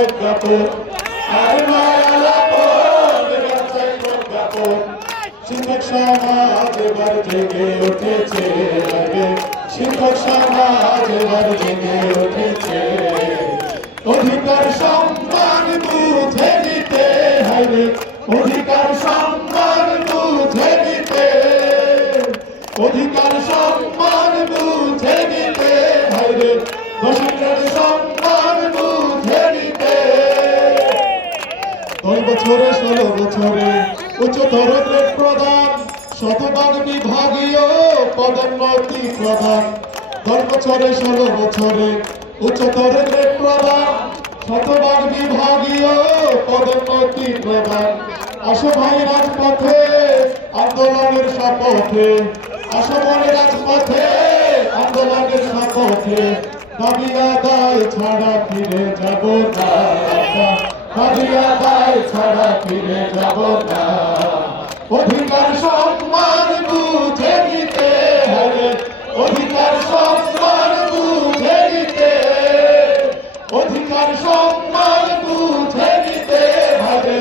প্রজ্ঞাপন আর মায়ালাপন এবার চাই প্রজ্ঞাপন শিক্ষক সমাজ এবার জেগে উঠেছে আগে শিক্ষক সমাজ এবার জেগে উঠেছে অধিকার সম্মান বুঝে নিতে হবে অধিকার সম্মান বুঝে নিতে অধিকার সম্মান বুঝে নিতে হবে দশ বছরে ষোলো বছরে উচ্চতর গ্রেড প্রদান, শতভাগ বিভাগীয় পদোন্নতি প্রদান। দশ বছরে ষোলো বছরে উচ্চতর গ্রেড প্রদান, শতভাগ বিভাগীয় পদোন্নতি প্রদান। অসভাই রাজপথে, আন্দোলনের শপথে। অসময় রাজপথে, আন্দোলনের শপথে। দাবি আদায় ছাড়া ফিরে যাব না। দাবি আদায় ছাড়া ফিরে যাব না। অধিকার সম্মান বুঝে নিতে হবে অধিকার সম্মান বুঝে নিতে, অধিকার সম্মান বুঝে নিতে হবে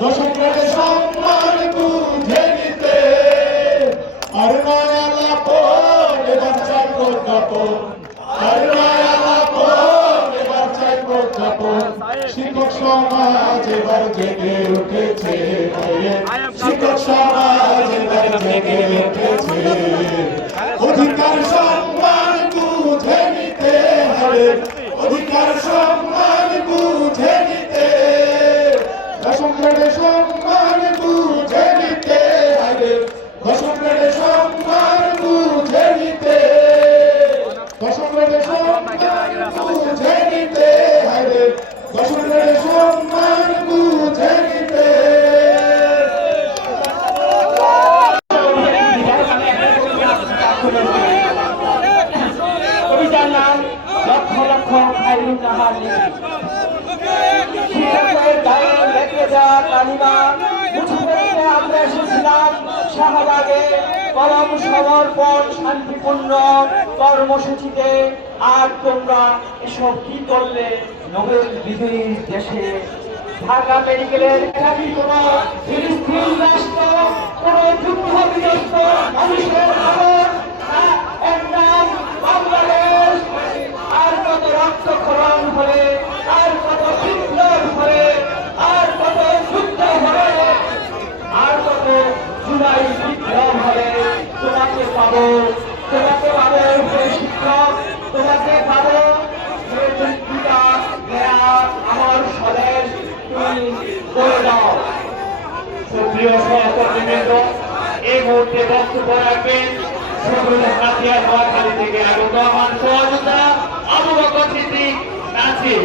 দশকের সম্মান বুঝে নিতে। আর নয়া লাপন, এবার চাই প্রজ্ঞাপন আর নয়া লাপন এবার চাই প্রজ্ঞাপন শিক্ষক সমাজ এবার জেগে উঠেছে শিক্ষক সমাজ অধিকার সম্মান বুঝে নিতে হবে, অধিকার সম্মান বুঝে নিতে শান্তিপূর্ণ কর্মসূচিতে। আর তোমরা এসব কি করলে? নোবেল দেশে ঢাকা মেডিকেলের ফিলিস্তিন রাষ্ট্র করে দাও সুপ্রিয় সহকর্মীবৃন্দ এই মুহূর্তে বক্তব্য রাখবেন সবুজ হাতিয়ার নোয়াখালী থেকে আগত আমার সহযোদ্ধা আবু বকর সিদ্দিক নাসির